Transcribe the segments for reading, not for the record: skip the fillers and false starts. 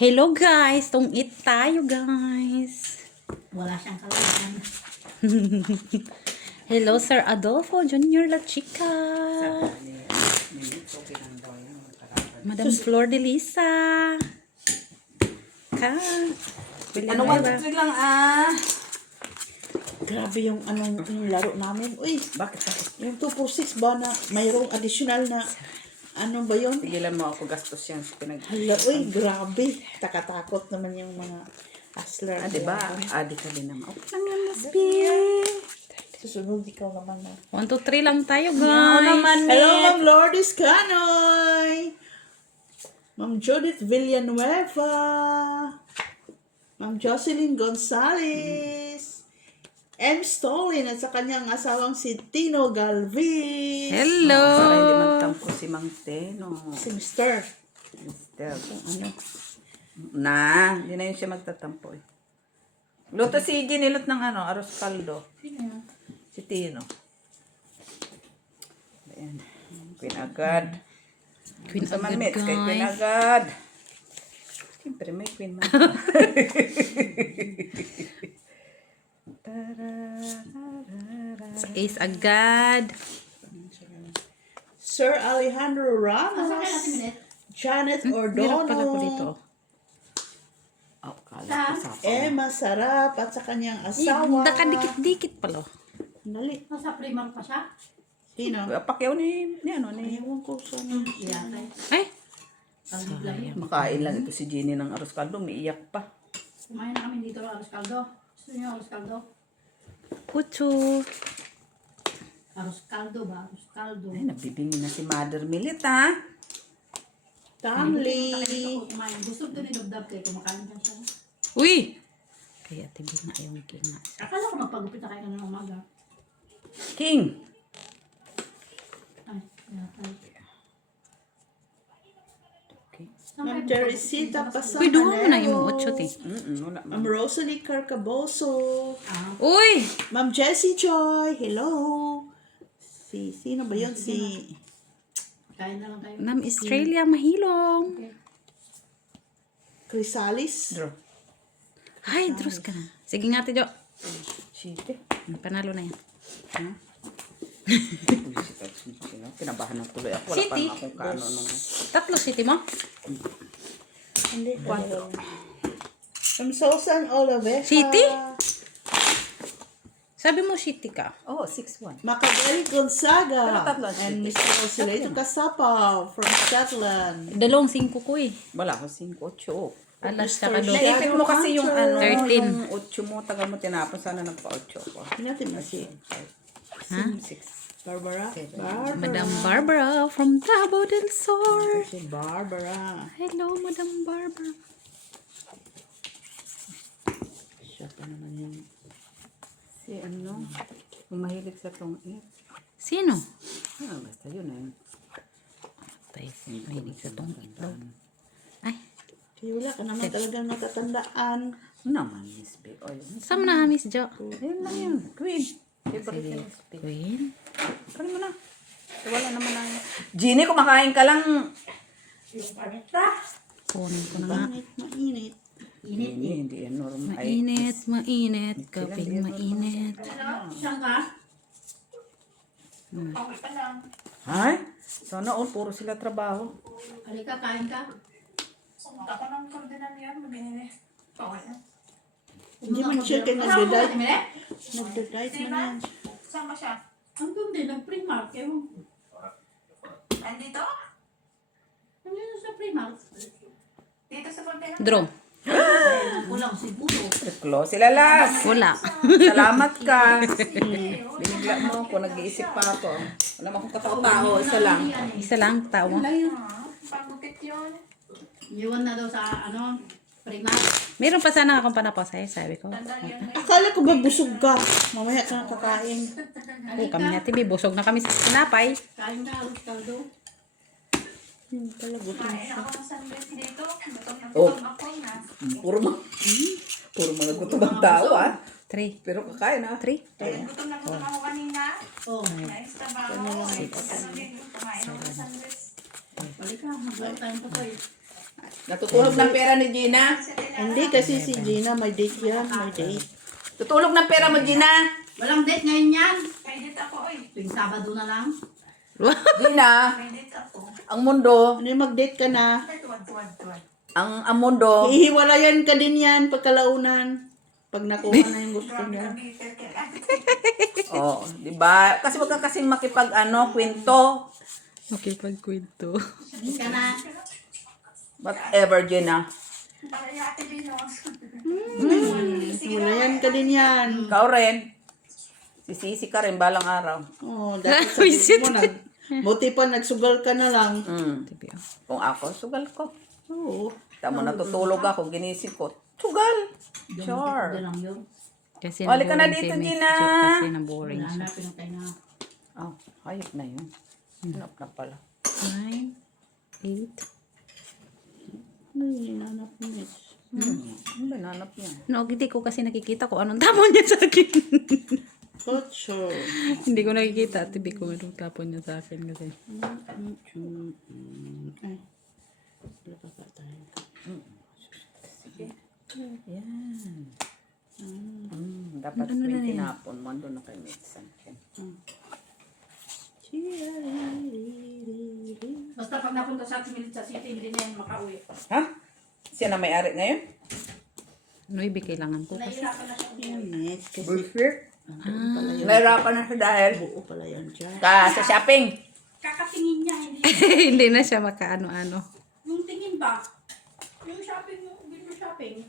Hello guys, tong-eat tayo guys. Wala siyang kalaban. Hello Sir Adolfo Junior La Chica. Madam Flor de Lisa. Ka. Ano ba? Lang Grabe yung yung laro namin. Uy, Bakit? yung 246 ba na mayroong additional na ano ba yun? Tigilan mo ako gastos yan sa pinag... Hala, uy, grabe. Takatakot naman yung mga hustler. diba? Adi ka din naman. Okay lang yan, Lesbi. Susunod ikaw naman na. 1, 2, 3 lang tayo Ako guys. naman, Hello, Ma'am Lourdes Canoy! Ma'am Judith Villanueva! Ma'am Jocelyn Gonzalez! M. Stolin at sa kanyang asawang si Tino Galvez! Hello. Para hindi magtampo si Mang Teno. Si Mr. Mister. Hindi na yun siya magtatampo eh. Luto si Ginilot ng arroz caldo. Si Tino. Ayan. Queen agad. Queen Sa agad manmits, kay Queen guys. agad. Siyempre may Queen man. Sa Ace agad. Sir Alejandro Asa kaya natin Ramos! minute? Janet Meron pala ko dito. Ordono! Oh, kala ko sa Emma Sarap at sa kanyang asawa. Nakadikit-dikit palo. Dali. Nasa Primark pa siya? Sino? Pakyaw ni Ayaw ko sa Iyatay. Ay. Ang bigla yun. Makain lang ito si Jenny ng arroz caldo, umiiyak pa. Kumain na kami dito ng arroz caldo. Gusto niyo arroz caldo? Pucho. Arroz caldo ba? Arroz caldo. Ay, nagbibingi na si Mother Millet, ha? Tamli. Kumain. Gusto doon ni Dobdab kayo. Kumakain ka siya. Uy. Kaya tibi na yung kinga. Akala ko magpagupit na kayo ng umaga. King! Ay, iyatay. Okay. Ma'am Teresita Uy, duha mo na yung 8 te. Wala. Ma'am Rosalie Carcaboso. Uy. Ma'am Jessie Joy. Hello. Sino ba yun? Si Kain na lang kayo. Nam Australia mahilong. Okay. Chrysalis. Draw. Ay, drus ka na. Sige nga, Tijo. Chite. Panalo na yan. Kinabahan ng tuloy ako. Wala pa City. nga akong kaano nung... 3 city mo? Hindi. Ma'am Susan Olaveta. City? Sabi mo city ka. Oh, 6-1. Macabel Pero Gonzaga. tatlo ang And city. Mr. Osileto Casapaw from Scotland. 2 5 ko eh. Wala ko 5-8. Alas sa kado. Naipit mo kasi yung 13. yung 8 mo, tagal mo tinapon. Sana nagpa-8 ko. Natin na si Ha? 6. Barbara. Madam Barbara from Davao del Sur. Si Barbara. Hello, Madam Barbara. Siya pa naman yung Si yung mahilig sa tong-it. Sino? Basta yun eh. Tay, mahilig sa tong itlog. Ay, kaya wala ka naman talagang natatandaan. Ano naman, Miss B? O, yun. saan mo na Miss Jo? Yun lang yun. Queen. Favorite ni Miss B. Queen? Kanin mo na. Wala naman ang... Jeannie, kumakain ka lang. Yung panita. Kunin ko na nga. Pangit, mainit. Hindi yan normal. Mainit, mainit, kaping mainit. Saan ka? Okay pa lang. Ay? Sana all, puro sila trabaho. Halika, kain ka. Ako ng kordinan yan, mabinili. Okay na. Hindi man siya kayo Kasama mo nagda-diet. natin, Mire? Nagda-diet man yan. Saan ba siya? Ang doon din, nag-Primark. Ewan ko. Nandito? Nandito sa Primark. Dito sa kordinan? Draw. Kulang siguro. Close sila last. Wala. Salamat ka. Binigla mo ako, nag-iisip pa ako. Wala mo akong katao-tao, isa lang. Isa lang, tao mo. Pagupit yun. Iwan na daw sa Primark. Meron pa sana akong panapasay, sabi ko. Akala ko ba busog ka? Mamaya ka nakakain. Oh, kami na tibi, busog na kami sa sinapay. Kain ka, arroz caldo. Pala gutom. Kain ako ng sandwich dito. Gutom na Oh. gutom ako na. Puro mga gutom ang tao, ah. 3. Pero kakain, ah. 3. Gutom na gutom ako kanina. Oh, Nice trabaho. Ano din, kumain ako ng sandwich. halika. Mag-work time pa tayo. Natutulog ng pera ni Gina. Hindi kasi si Gina may date yan. May date. Tutulog ng pera mo, Gina. Walang date ngayon yan. May date ako eh. Tuwing Sabado na lang. Gina, May date ako. ang mundo, Ano yung mag-date ka na? Ay, tuwad. ang mundo, Ihiwalayan ka din yan pagkalaunan. Pag nakuha na yung gusto Grabe niya. ka, bitter ka. oh, di ba? Kasi wag ka kasing kwento. Makipagkwento. Hindi ka na. Whatever, Gina. Para yung ate Venus. Hiwalayan ka din yan. Ikaw rin. Sisisi ka rin balang araw. Oh, dapat sabihin mo na. Buti pa nagsugal ka na lang. Kung ako, sugal ko. Oo. Tamo natutulog ako, ginising ko. Sugal. Sure. Doon lang yun. Kasi Wali ka na naboring si dito, Miss Gina. Jo, kasi naboring siya. Hanapin ang tayo na. Oh, hayop na yun. Hanap na pala. 9, 8. Ano yung hinanap mo, Mitch? Ano ba nanap niya? No, hindi ko kasi nakikita ko anong tapon niya sa akin. Kotso. Hindi ko nakikita. Tibi ko anong tapon niya sa akin kasi. Ay. Wala pa tayo. Yan. Dapat ano yung tinapon mo. Doon na kay Mitsan. Basta pag napunta sa ating sa city, hindi na yan makauwi. Ha? Siya na may-ari ngayon? Ano ibig kailangan ko kasi? Nahihirapan na siya. Yan, Mitch. Kasi Bullshit. pala yan. Nahirapan na siya dahil Buo pala yan dyan. sa shopping. Kakatingin niya, hindi. Hindi na siya makaano-ano. Yung tingin ba? Yung shopping, yung window shopping.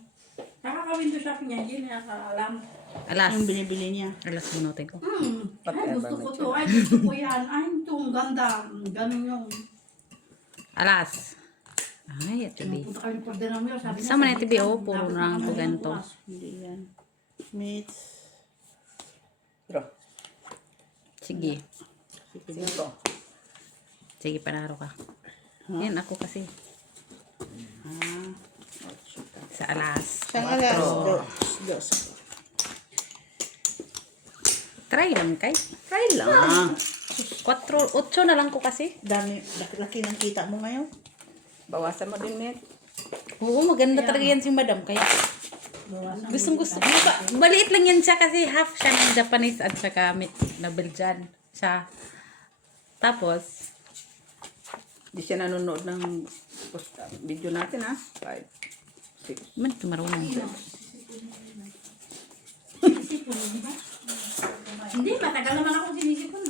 Nakaka-window shopping niya, hindi niya nakaalam. Alas. Yung binibili niya. Alas minutin ko. Ay, gusto ko to. Ay, gusto ko yan. Ay, ito, ang ganda. Ganun yung. Alas. Ay, atibi. Punta kami por dinner, sabi niya. Sama na sa tibi, gitna, oh, puro dapat na kami to ganito. bukas. Hindi yan. Mitch. Pero, Sige. sino? Sige, panaro ka. Yan ako kasi. Ah. Sa alas. Saan alas? Dos. Try lang kay. Try lang. 8 na lang ko kasi. Dami, laki ng kita mo ngayon. Bawasan mo din, Met. Oo, maganda talaga yan si madam. Kaya gustong gusto. Maliit lang yan siya kasi half siya ng Japanese at saka na Belgian siya. Tapos, Di siya nanonood ng video natin, ha? 5, 6. man, marunong. Hindi, matagal naman ako sinisipon.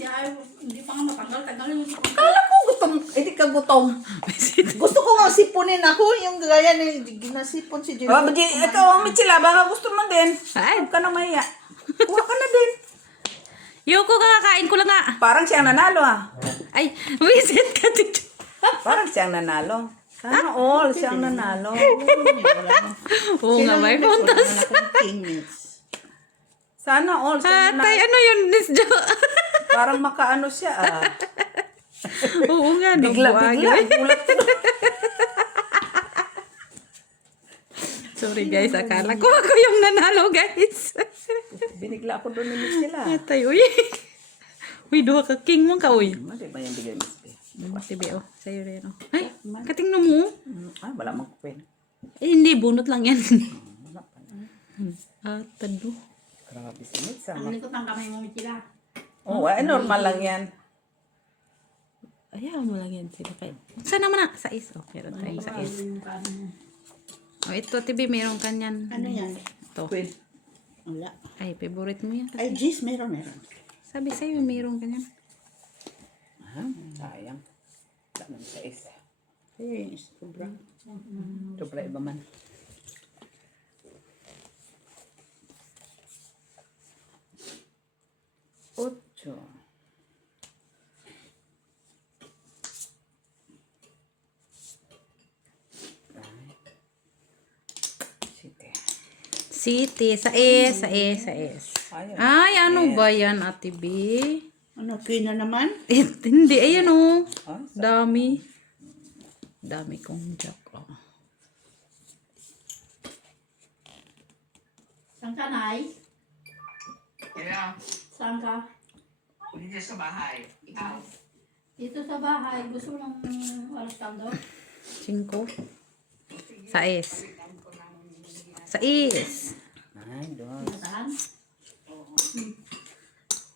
Hindi pa nga matagal. Tagal yung sipon. Kala ko gutom. Hindi ka gutom. Gusto ko nga sipunin ako yung gaya ni ginasipon si Jenny. Oh, ito, Michila, baka gusto mo din. Ay, Huwag ka na mahiya. Kuha ka na din. Yoko, kakakain ko lang nga. Parang siyang nanalo, ha? Ay, visit ka dito. Parang siyang nanalo. Sana all siyang nanalo. Oo nga, may puntas. King Mitch. Sana all siyang Atay, nanalo. ano yun, Miss Jo? Parang makaano siya, ah. Oo nga, no. Bigla. buwag. Gulat ko. Sorry guys, akala ko ako yung nanalo guys. Binigla ako doon ni Michila. Atay, uy. Uy, duha ka king mo ka, uy. Mali ba yung bigay mo? Tibi, oh. Sa'yo rin, oh. Ay, katingnan mo. Wala mong kupin. Eh, hindi, bunot lang yan. Tado. Grabe si Mitsa. Ang likot ng kamay mo, Michila. Oo, normal lang yan. Ayaw mo lang yan sila kayo. Saan naman na? Sa is. Oh, meron tayong sa is. Yung paano mo. Oh, ito, Tibi, meron kanyan. Ano yan? Ito. Queen. Wala. Ay, favorite mo yan. Ay, Gis, meron. Sabi sa'yo, meron kanyan. Sayang. Wala naman sa isa. Ayun, sobrang. Ito pala iba man. Ocho. Site. City, sa S, sa S, sa S. Ayun. Ay, ano ba yan, Ate B? Ano, Queen na naman? Hindi, ayan oh. Ah, Dami. Dami kong joke. Oh. Saan ka, Nay? Kaya, Saan ka? hindi sa bahay. Ikaw. Dito sa bahay. Gusto mo ng alas kaldo? 5. Sais. Sais. Ay, dos. Saan?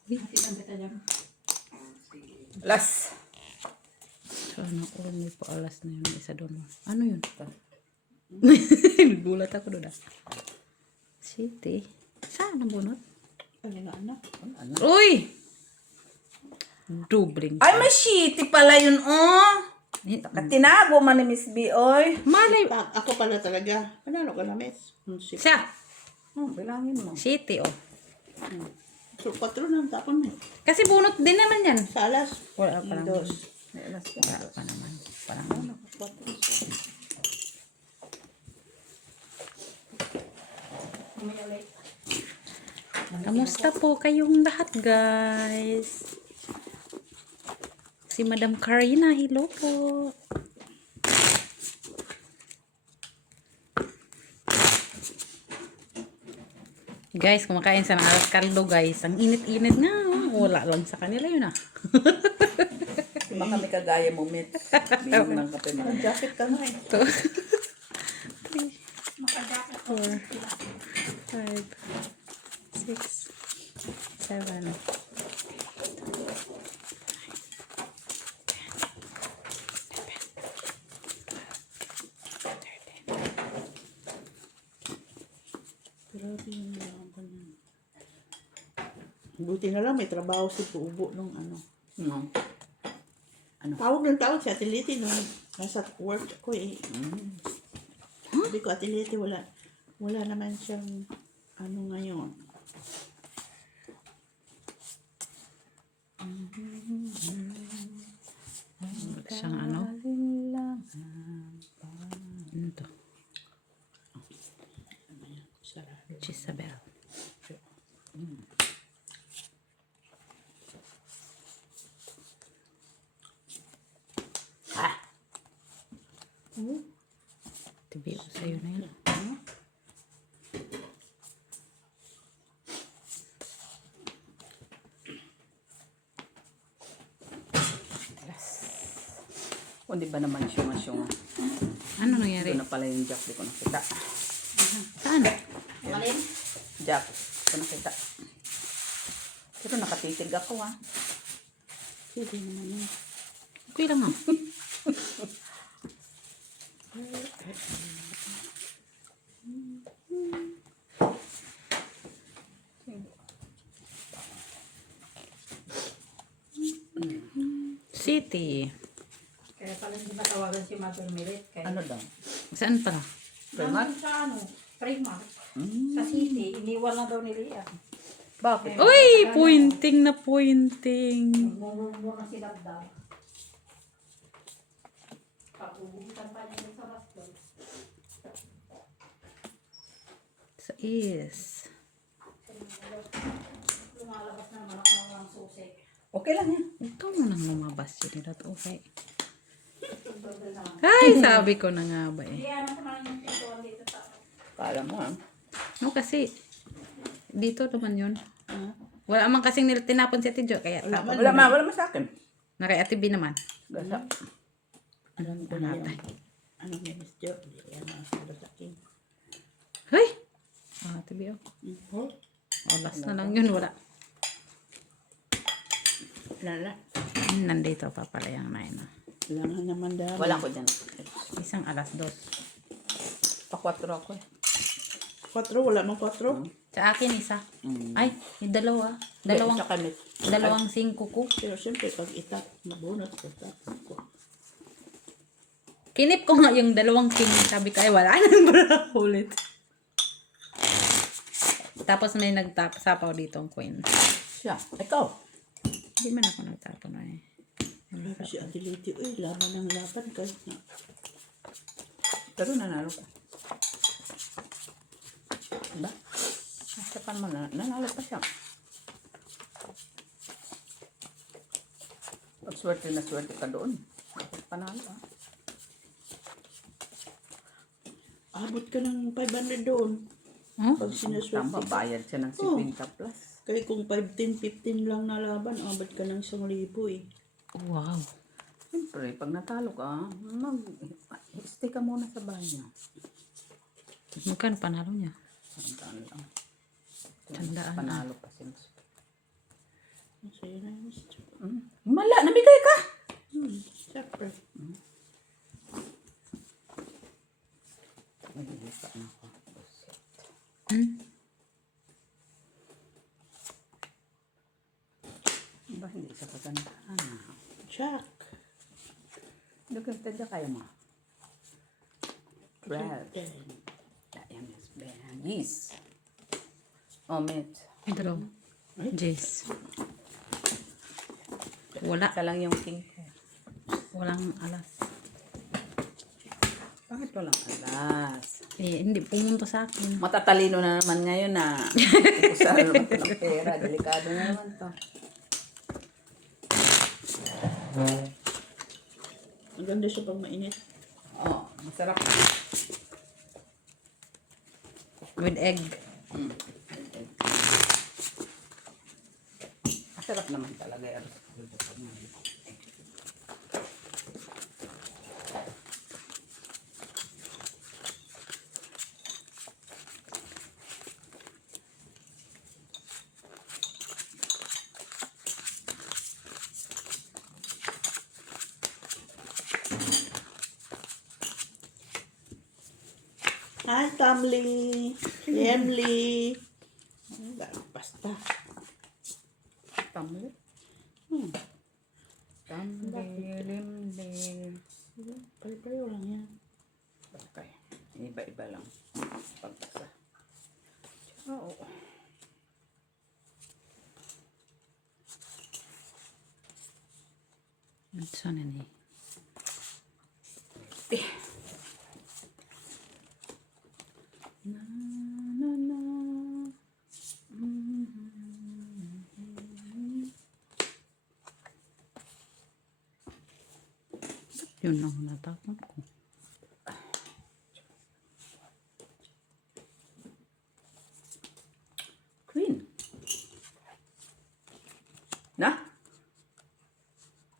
Kita dyan. Last. Sana all may paalas na yun. Isa doon. Ano yun? Gulat ako doon. City. Saan ang bunot? Ano nga, anak? Uy! Dubling. Ay, may shitty pala yun, oh. Tinago man ni Miss B, oy. Malay. Ako pala talaga. Panalo ka na, miss? Siya. Oh, bilangin mo. City, oh. So, 4 na ang tapon mo. Kasi bunot din naman yan. Sa alas. Wala pa naman. Dos. Wala pa naman. Parang ano. Kamusta po kayong lahat, guys? Si Madam Karina, hello po. Guys, kumakain sa alas kaldo, guys. Ang init-init nga. Oh. Wala lang sa kanila yun, ah. Baka may kagaya mo, Mit. Biyong ng kape mo. Ang jacket ka na eh. 4, 5, 6, 7. Grabe yung nilang ko niyan. Buti na lang may trabaho si Tubo nung ano. No. Tawag ng tawag si Atiliti nung nasa work ko eh. Sabi ko, Atiliti, wala naman siyang ano ngayon. Siyang ano? Ano to? Chisabel. Tibi ko sa'yo na yun. O, di ba naman syunga-syunga? Ano nangyari? Ito na pala yung jack. Di ko nakita. Saan? Malin? Jack. Di ko nakita. Pero nakatitig ako, ha. Sige naman yun. Okay lang ah. City. Kaya pala hindi matawagan si Mother Merit. Kaya Ano daw? Saan pala? Primark? Nandun sa ano? Primark. Sa city. Iniwan na daw ni Lia. Bakit? Uy! Pointing na pointing. Mumumura si Dabdab. Pag-ubugitan pa niya sa rastol. Sa is. Lumalabas na malak ng susik. Okay lang yan. Ikaw mo nang lumabas yun. Okay. Ay, sabi ko na nga ba eh. Kaya ano ko na yung pintuan dito sa Kala mo, ha. No, kasi dito naman yun. Wala man kasing tinapon si Ate Jo. Kaya tapon. Wala man sa akin. Na kay Ate B naman. Gasa. Alam ko na yun. Ano may Miss Jo? Yan ang sabi sa akin. Hey! Ah, Ate B oh. Oh, Olas na lang yun. Wala. lala. Nandito pa pala yung 9. Langan naman dahil. Wala ko dyan. Isang alas 2. Pa-4 ako, eh. 4, wala mang 4. Sa akin isa. Mm. Ay, yung dalawa. Sa kamit. Dalawang 5 ko. Pero siyempre, pag itap, mabunot ko ko. Kinip ko nga yung dalawang king. Sabi ko, ay wala nang bra ulit. Tapos may nagtapasapaw dito ang queen. Siya. Ikaw. Hindi man ako nagtapon na eh. Grabe si Adeliti, uy, laban ng laban kahit na. Pero nanalo ka. Diba? Nasa pa naman, nanalo pa siya. Pag swerte na swerte ka doon. Bakit panalo, ha? Abot ka ng 500 doon. Huh? Pag sinaswerte Tama, ka. bayad siya ng 50 plus. Kaya kung 5, 10, 15 lang na laban, abot ka ng 1,000 eh. Wow. Siyempre, pag natalo ka, stay ka muna sa banyo. Magkano panalo niya? Tandaan lang. Tandaan na. Panalo pa siya. Sa'yo na yun. Mala, nabigay ka! Siyempre. Ay, hindi pa na ako. Hmm? Ba, hindi sa kagandahan. Jack. Dugay tadya kayo mo. Red. Then, Ayan, yes, Benagis. Omit. Draw. Jace. Wala. Isa lang yung king. Walang alas. Bakit walang alas? Eh, hindi pumunta sa akin. Matatalino na naman ngayon na. Usal naman ito ng pera. Delikado na naman to. maganda siya pag mainit. Oh, masarap. With egg. Masarap naman talaga. Hi, Tamli. Emily. Basta. Tamli. Tamli, limlim. Pare-pareho lang yan. Okay. Iba-iba lang. Pagbasa. Oo. Ito na ni. Na, na, na. Yun lang natapon ko. Queen. Na?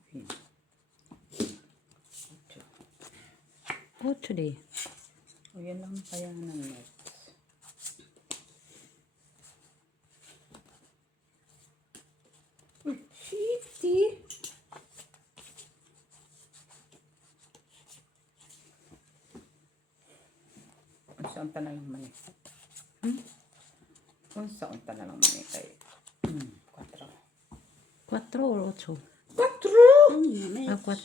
Queen. Oh, today. O, yan lang kaya ng next. Uy, shitty. Saan ta na lang man eh. Saan ta na lang man eh kay 4. 4 or 8? 4! Ah, 4.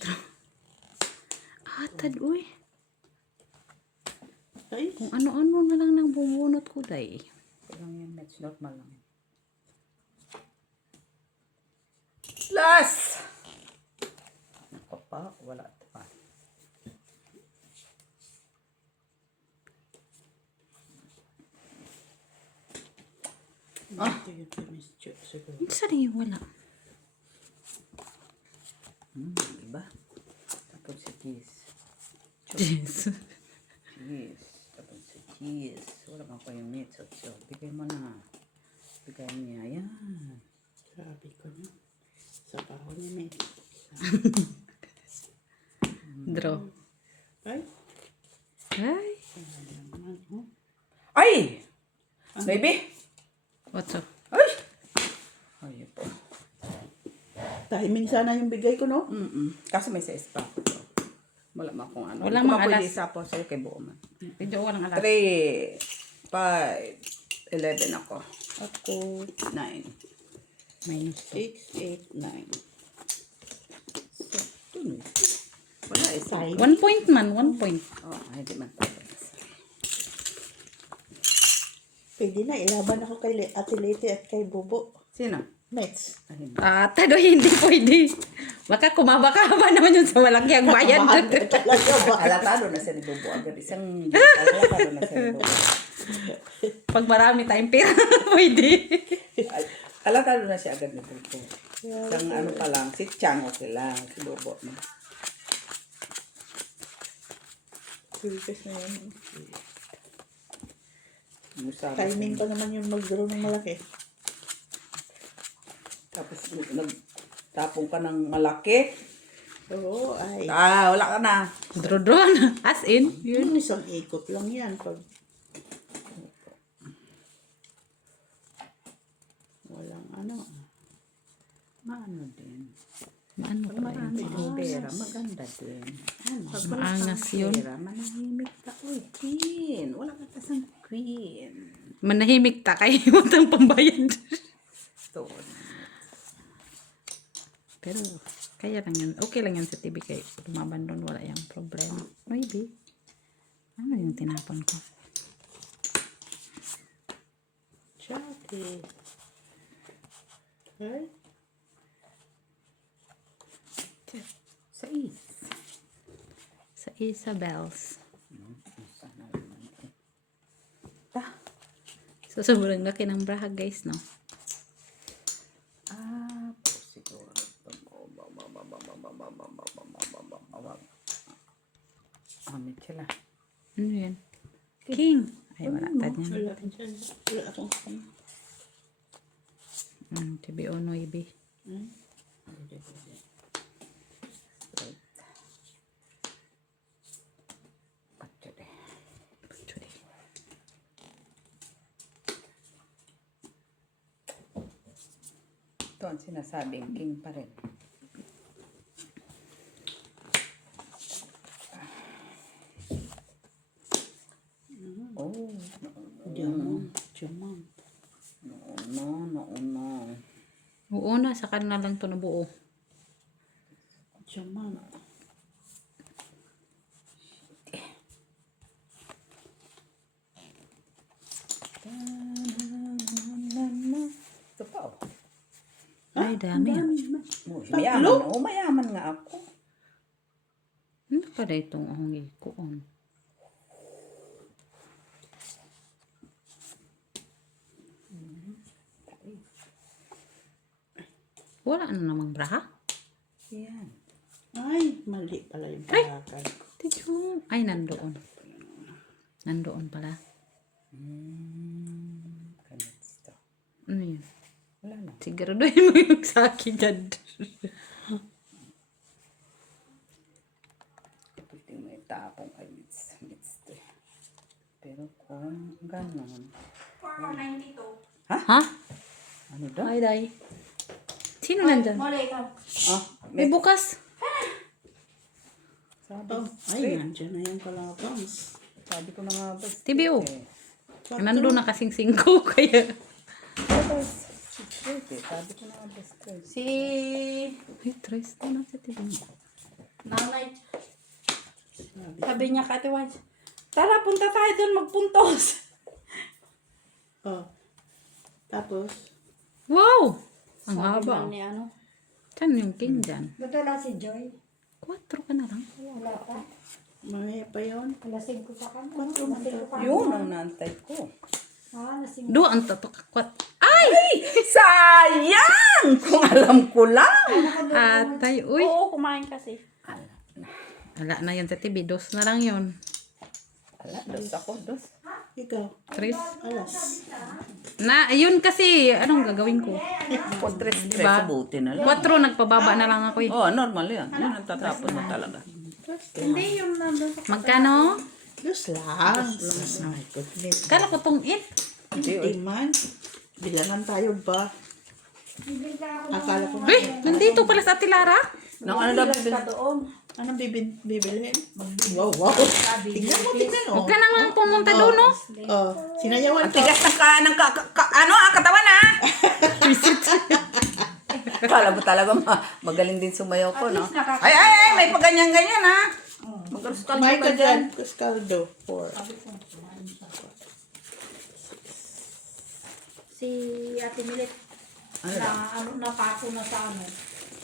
Ah, tad, uy. Ay, Kung ano-ano na lang nang bubunot ko, day. Lang yan, that's normal lang. Last! Ako pa, wala pa. ito yung Miss Chuck siguro. Isa rin yung wala. Diba? Tapos si cheese. Yes. Cheese. Tapos si cheese. Wala pa ko yung meat. So, bigay mo na. Bigay niya. Yan. Sabi ko na. Sa paho ni Miss. Draw. Ay, Ay. naman, oh. Ay! Baby! 8. Ay! Ay po. Timing sana yung bigay ko, no? Kaso may size pa. Wala ma kung ano. Wala Hindi ko mang pa pwede alas. isa po sa'yo kay buo man. Video walang alas. 3, 5, 11 ako. Ako, 9. Minus 6, 8, 9. So, tuloy. Wala isa. 1 point man, 1 point. Oh, hindi man tapos. Pwede na, ilaban ako kay Ate Leti at kay Bobo. Sino? Mets. Ay, hindi. Ah, tado hindi pwede. Baka kumabaka ba naman yun sa malaking bayan. Talaga ba? Alatado na siya ni Bobo agad. Isang alatado na siya ni Bobo. Pag marami tayong pera, pwede. Alatado na siya agad ni Bobo. Isang ano pa lang, si Chang okay lang. Si Bobo. Curious na yun. Musama Timing siya. pa naman yung mag-draw ng malaki. Tapos nagtapong ka ng malaki. Oo, ay. Wala ka na. Draw na. As in. Yun, isang ikot lang yan. Pag walang ano. Maano din. Ano Pag pa marami yun? ng pera, maganda din. Pag wala Maangas kang yun. pera, manahimik ka. Uy, queen. Wala ka tasang queen. Manahimik ta kay utang pambayad. So, Pero kaya lang yan. Okay lang yan sa TV kay lumaban doon. Wala yung problema. Maybe. Ano yung tinapon ko? Chatty. Okay? Sa Isabel's. So, sobrang laki ng braha guys, no? siguro. Amit sila. Ano yan? King. Ay, wala ta niyan. Wala ka dyan. Wala akong TBO no, ibi. Ito ang sinasabing king pa rin. Oh, Diyan. Diyan. no. Oo na, sa kanila lang to nabuo. Diyan. Ito pa oh. Ay, dami. Mayaman nga ako. Ano pala itong ahong ikuon? Wala na namang braha? Yan. Ay, mali pala yung bakal. Tiyo. Ay, nandoon. Nandoon pala. Kanits to. Ano yun? Wala na. Siguraduhin mo yung sa akin dyan. Pwede mo itapong ay mits to. Pero kung ganon. 492. Ha? Ano daw? Ay, day. Sino nandyan? Mali ikaw. May bukas. Sabi, Ay, nandiyan na yung kalabang. sabi ko na nga ba? TBO. Nandun na kasing 5 kaya. Sabi ko na nga ba? Si Ay, Tres na sa TV. nanay. Sabi niya kay Ate Wise, tara, punta tayo doon magpuntos. Oh. Tapos, Wow! Ang Sabi haba. man ni ano. Saan yung king dyan? Ba't wala si Joy? 4 ka na lang. Wala pa. mamaya pa yun. Lasing ko pa ka. Kwatro man daw. Yun ang naantay ko. Lasing. Do ang tatok. Ay! Sayang! Kung alam ko lang. Atay, uy. Oo, kumain kasi. Wala na yan sa TV. 2 na lang yun. Dos ako, dos. Ikaw, 3. alas. Na, yun kasi, anong gagawin ko? Kung tres, Diba? buti na lang. 4, nagpababa na lang ako eh. Oh, normal yan. Yun ang tatapon mo talaga. Hindi yung nandun sa Magkano? Dos lang. Oh my goodness. Kala ko tong it. Hindi man. Bilangan tayo ba? Akala ko Uy, nandito pala sa Atilara. Nang ano daw ka doon. anong bibilhin? Wow, wow. Tingnan mo. Huwag ka nang lang pumunta doon, no? Oh, sinayawan ko. tigas ng katawan ah. Kala mo talaga magaling din sumayaw ko, no? Ay, may paganyan-ganyan ah. Kumain ka dyan. Caldo. 4. Si Ate Milit. Napako na sa ano.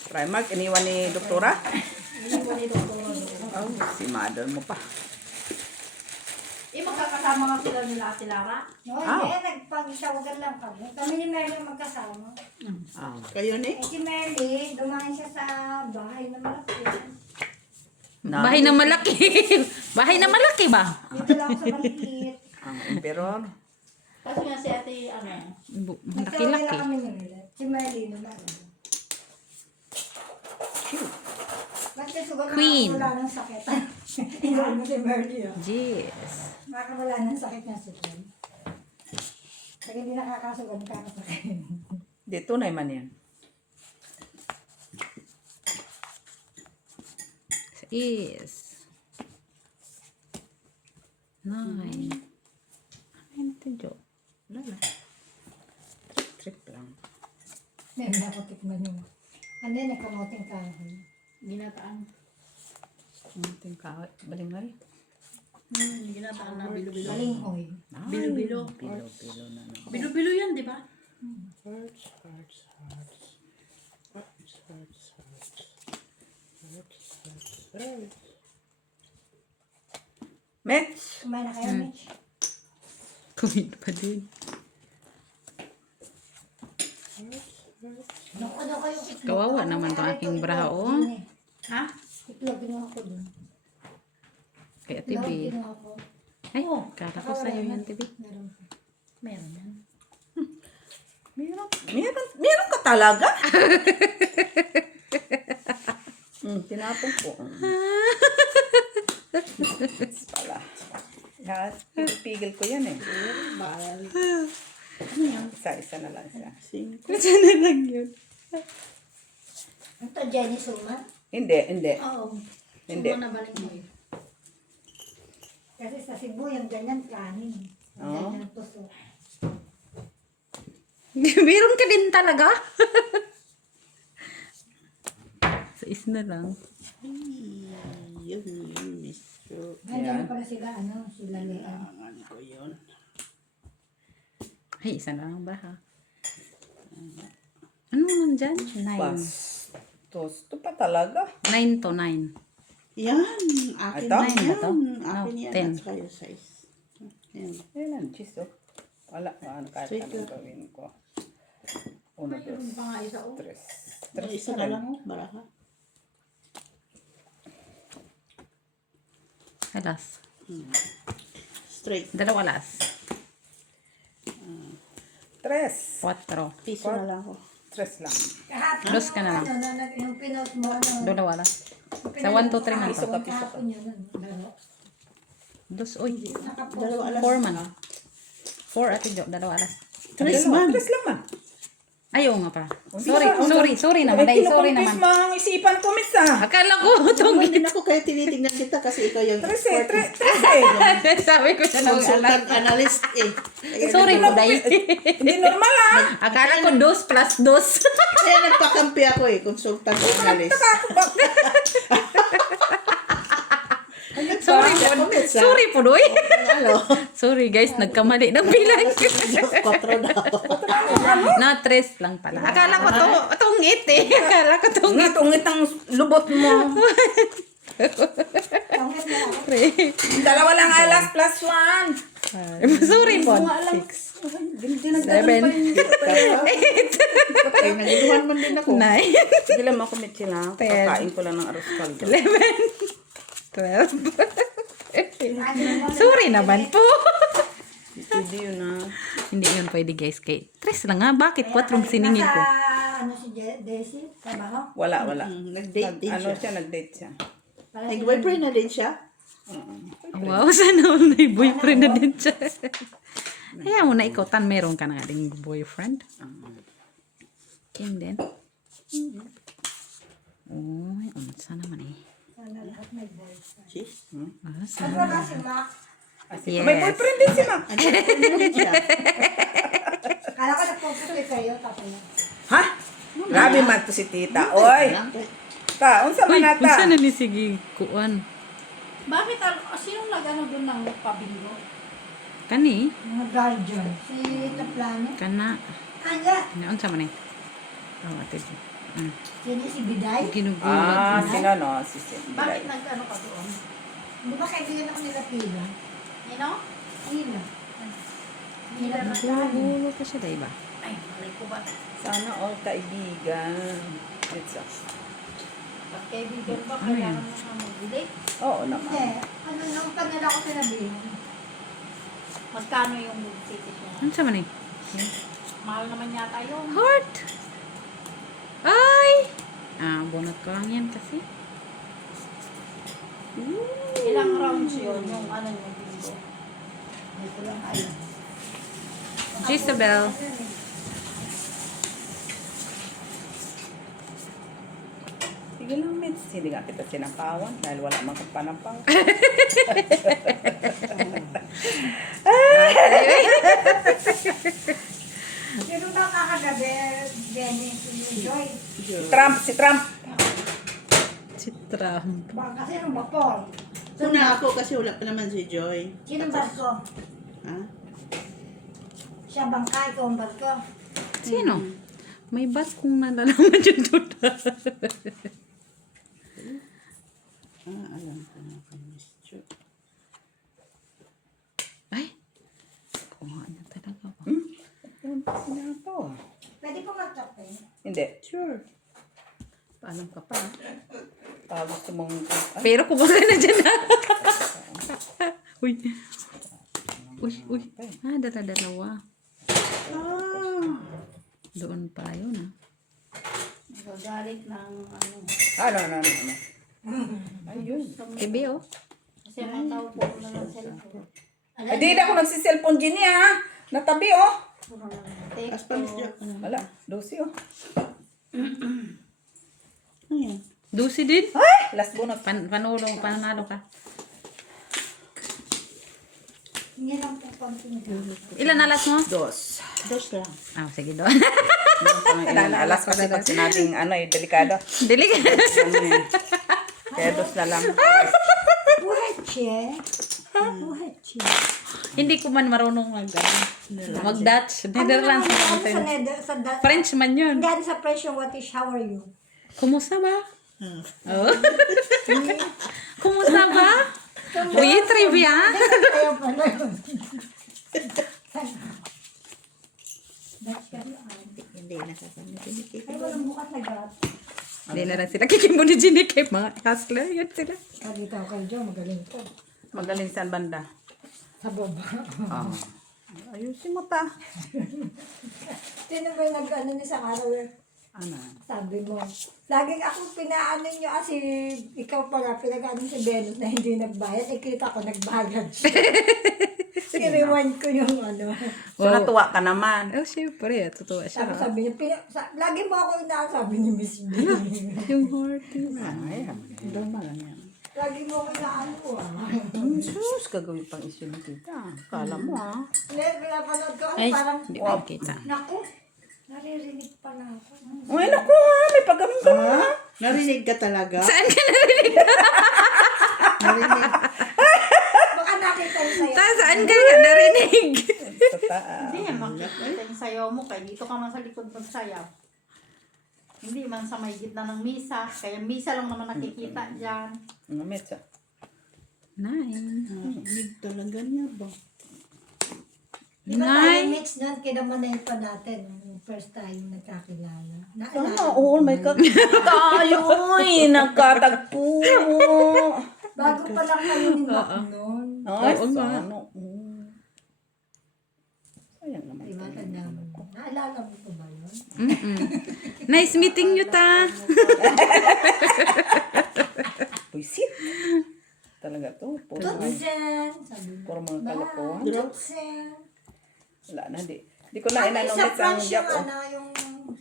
Primark, iniwan ni doktora? Iniwan ni Doktora doon. Oh, si mother mo pa. Magkakasama nga sila nila Ate Lara. No, hindi. Nagpagtawagan lang kami. Kami ni Mary magkasama. Kayo ni? Eh, si Mary, dumaan siya sa bahay na malaki. Bahay na malaki. Bahay na malaki ba? Dito lang ako sa maliit. Ang emperor. Kasi nga si Ate, ano, Nagtawagan Malaki-laki. lang kami ni Mary. Si Mary naman. Ba't kasi wala Queen. wala ng sakit? Inuwi mo si Merly, oh. Yes. Baka wala ng sakit niya si Queen. Pag hindi nakakasugan, kakasakit. Di, tunay man yan. Is 9. Ano natin, Jo? Wala. Trip lang. Meron ako tikman yung. Ano yun, kamoting kahoy. Ginataan. Ating kawat. Balingay. Ginataan na bilo-bilo. Balinghoy. Bilo-bilo. Bilo-bilo na naman. Bilo-bilo yan, di ba? Hearts, hearts, hearts. Hearts, hearts, hearts. Hearts, hearts, hearts. Mitch! Kumain na kayo, Mitch? Kumain pa din. Ano kayo itlog? Kawawa naman tong aking bra, oh. Ha? Itlog ginawa ko dun. Kaya Itlog TV. ginawa ko. Ay, kala ko sa'yo yan, TV. Meron. Meron yan. Meron ka talaga? Tinapon ko. Pala. Yan, pigil ko yan eh. Bal. Isa na lang siya. Cinco. na lang yun. Ito, Jenny Suma. Hindi. Oo. Hindi. Sumo na balik mo eh. Kasi sa Cebu, yung ganyan kanin. Yung Oo. ganyan tusok. Meron ka din talaga? Sa is na lang. Yun, Mr. Ganyan pala sila, sila Leon. Kailangan ko yun. Ay, isa na lang ba ha? Ano naman dyan? 9. Bastos. Ito pa talaga. 9 to 9. Yan, akin Ito? na yan. Ito? Akin No, yan. 10. At saka yung size. Yan. Ayan ang cheese oh. Wala. Ano kahit Sweet anong ka. gawin ko. Uno, dos, Mayroon pa nga isa, oh. tres. May isa na lang, oh. Baraka. Alas. Straight. Dalawa alas. Tres. 4. Piso na lang ako. Tres lang. Kahapon, Dos ka na lang. yung pinost mo, Dalawa alas. Sa 1, 2, 3 na to. Kahapon yun, dalawa. Dos, uy. Nakapost. Dalawa alas. 4 man. 4 ate Jo. Dalawa alas. Tres man. Tres lang man. Ayaw nga pa. Sorry naman. Dahil sorry naman. mo ang isipan ko, miss ah. Akala ko itong Naman din ako kaya tinitingnan kita kasi ikaw yung Tres eh. expert. Tres eh. sabi ko siya na alas. Consultant analyst eh. Sorry po dahil. Hindi normal ah. Akala ko 2 plus 2. Kaya nagpakampi ako eh. Consultant analyst. Sorry po. Sorry po, Doy. Ano? Sorry guys, nagkamali ng bilang. 4 daw. Na, 3 lang pala. Akala ko itong 8 eh. Akala ko itong Ungit ang lubot mo. Tangit na ako. 3. Dalawa lang alas plus one. Sorry po. 6. 7. Ay, naliluhan man din ako. 9. Hindi lang ako mit sila. Ten. Kakain ko lang ng arroz caldo. 11. 12. Sorry naman po. Hindi yun ah. Hindi yun pwede guys. Kay 3 lang nga. Bakit 4 siningil ko? Nasa, si Daisy, trabaho. Wala. Nag-date din Ano siya. siya, nag-date siya. Para Nag-boyfriend na din siya. Wow, sana all may boyfriend na din siya. Kaya mo na ikaw, tan meron ka na nga ding boyfriend. King din. Uy, unsa naman eh. sana lahat may boyfriend. Cheese. Ah, sana. Ano ba si Mac? Yes. May boyfriend din si Mac. Ano siya? Kala ko nagpuputi kayo, tapos na. Ha? Grabe man to si tita. Oy. Ta, unsa Uy, man unsa nata? na ni sige kuan. Bakit, sinong nag-ano doon ng pabingo? Kani? Mga guardian. Si Taplano. Kana. Anya, Unsa man eh? Oh, ate. sino si Biday? Ginugulat. Sino no? Si Bakit nag-ano ka doon? Di ba kaibigan ako nila Pila? Nino? Pila. Pila na Ginugulat pa siya, diba? Ay, malay ko ba? Sana all kaibigan. It's a... Pag kaibigan ba, kailangan mo na magbili? Oo Hindi. naman. Ano nung kanila ko sinabihin? Magkano yung ticket mo? Unsa man eh? Mahal naman yata yun. Heart! Ay! Ah, bunot ko lang yan kasi. Ilang rounds yun, yung ano yung bingo. Dito lang alam. Jezebel. Sige lang, Mitch. Hindi nga kita sinakawan dahil wala mang kapanapaw. Sino na kakagabi, Jenny, si Joy? Si Trump. Si Trump. Baka kasi nung bapor. Una ako kasi wala pa naman si Joy. Sinong barko? Ha? Siya bangka, ikaw ang barko. Sino? May barkong nalalaman yun doon. Alam ko na kay Miss Jo. Ay. Kuha niya talaga ba? Sinakaw. Pwede po mag-topping. Hindi. Sure. Paalam ka pa. Gusto mong... Pero kumaka na dyan na. Uy. Uy, uy. Dala-dalawa. Doon pa yun Nagagalit ng ano. Ano. Ayun. Kibi oh. Kasi ang tawag po na ng cellphone. Ay, di na ako nagsiselfone, Ginny, ha? Natabi, oh. Puro na lang text. As pa Miss Jo. Wala. 12, oh. Ayan. Dusi din. Ay! Last bonus. Panalo ka. Hindi lang po konting. Ilan alas mo? 2. Dos lang. Ah, sige doon. Ilan alas kasi pag sinabing delikado. Dili ka. Kaya 2 na lang. Buhatche. Buhatche. Hindi ko man marunong mag-Dutch. Netherlands. French man yun. Hindi sa presyo, what is, how are you? Kumusta ba? Oh. Kumusta ba? Uy, trivia. Ayaw pala yun. Hindi nakakamikinikik. Ay, walang bukas na gat. Hindi na lang sila kikimbo ni Ginny kay mga hustler. Yun sila. Dito ako kayo dyan, magaling po. Magaling saan banda? Sa baba. Oh. Ayusin mo ta. Sino ba yung nag-ano niya sa araw eh? Ano? Sabi mo, laging ako pinaano nyo kasi ikaw pa nga pinag-ano si Venus na hindi nagbayad. Ikita ko nagbayad siya. I-rewind ko yung ano. So, natuwa ka naman. Oh, syempre. Totoo siya. Tapos sabi niya, lagi mo ako inaasabi ni Miss B. Yung heart. Ay, normal lang yan. Lagi mo ako inaano Sus, gagawin pang issue na kita. Kala mo, ha? Hindi, pinapanood ko. Ay, Parang, hindi ko kita. naku, naririnig pala ako. Ay, naku, ha? May paggamit ka ha? Narinig ka talaga? Saan ka narinig? Narinig. Baka nakita yung sayo. Saan ka narinig? Sa taas. Hindi yan makikita yung sayaw mo. Kaya dito ka man sa likod magsayaw. Hindi man sa may gitna ng misa. Kaya misa lang naman nakikita dyan. Ano, Metsa? Nine. Narinig talaga niya ba? Di ba tayo Nine. mix nun, kinamanay pa natin. Yung first time nagkakilala. Oh my God. Tayo, nagkatagpo. Bago pa lang kayo ni Mac noon. Ay, Oo nga. ano? Sayang naman. Diba, tanda mo. Naalala mo ko ba yun? Nice meeting you, ta. Puisit. Talaga to. Tutsen! Sabi mo. Puro mga kalokohan. Tutsen! Wala na, di ko na Ano yung inanomit sa ang French Jack. yung ano, yung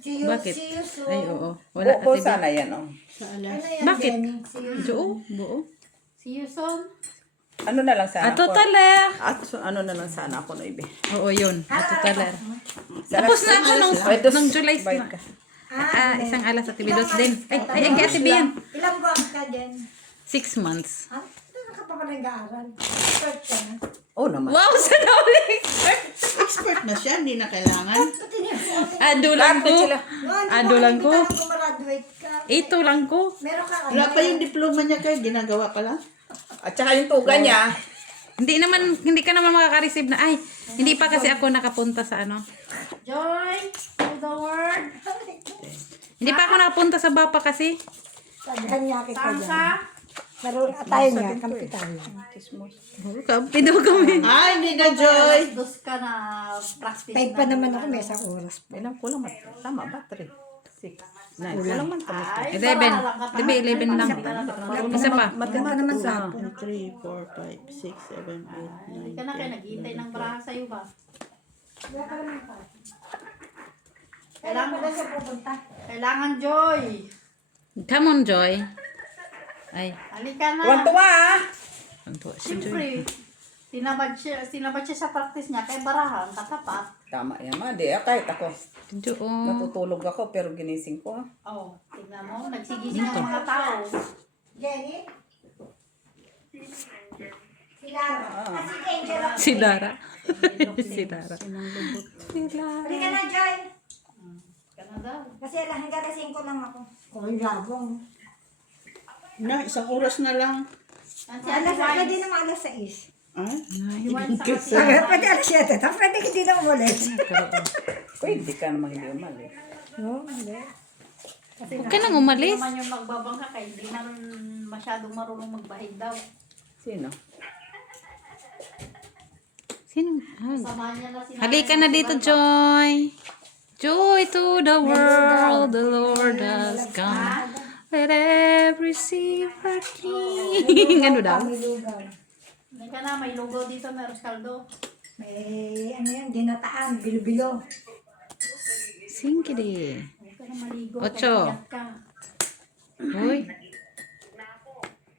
see you, Bakit? see you soon. Ay, oo. Wala Buo kasi. sana yan, oh. Sa alas. Ano yan, Bakit? Jenny? See you soon. Buo. See you soon. Ano na lang sana Ato taler. ano na lang sana ako, Noibe. Oo, yun. Ato taler. Sana- Tapos na ako Ay, dos. nung July. Bayad ka. Isang alas at ibilos Ilang din. months? Ay, Ate Bian. Ilang buwan ka din? 6 months. Ha? Ano ka pa pala nag-aaral? Start ka na. Oh, naman. Wow, sa nauling. Expert na siya, hindi na kailangan. Pati niya. Ado lang ko. Ado lang ko. Gumaraduate ka. Ito lang ko. Meron ka Wala pa yung diploma niya kaya ginagawa pa lang. At saka yung tuga niya. Hindi ka naman makaka-receive na, ay, hindi pa kasi ako nakapunta sa ano. Joy, to the word. Hindi pa ako nakapunta sa Bapa kasi. Saghan niya kita dyan. Sansa. Pero tayo nga, kampi tayo. Kampi daw kami. Ay, hindi na, Joy. Dos ka na practice Type pa naman ako, may isang oras pa. Ilang ko lang, tama ba? 3. 6, 9. Kulang man kami. Ay, 11. bahala ka pa. Diba 11 lang? Isa pa. Matematik na. 3, 4, 5, 6, 7, 8, Hindi ka na kayo naghihintay ng braha sa'yo ba? Kailan pa daw siya pupunta? Kailangan, Joy. Come on, Joy. Ay, Halika na. Tuwan-tuwa ah! anto si Joy. Siyempre, sinabad siya sa practice niya kay barahan, katapat. Tama yan ma. Di kahit ako. Jo, Natutulog ako pero ginising ko. Oh, tignan mo, nagsigising ang mga tao. Jenny? Si Lara. Ah, si Angel. si Dara. si Dara. Halika na, Joy. Ka na daw. Kasi hanggang 5 lang ako. Oh, labong. Na, isang oras na lang. Yan si Ate Pwede Wines. naman alas 6. Ah? Si Wines sa kasi. Pwede alas 7. Tapos pwede hindi na umalis. Pwede ka naman hindi umalis. No, hindi. Huwag ka nang umalis. Naman yung magbabangka kay hindi na rin masyadong marunong magbahig daw. Sino? Sino? Ah, Samahan niya na si halika na dito, Joy. Joy to the world, the Lord has come. Let every sea her king. Ano daw? May lugaw. Halika na, may lugaw dito, meron kaldo. May ano yan, dinataan, bilo-bilo. Singkide. Huwag ka na maligo. Ocho. kaya payat ka. Uy.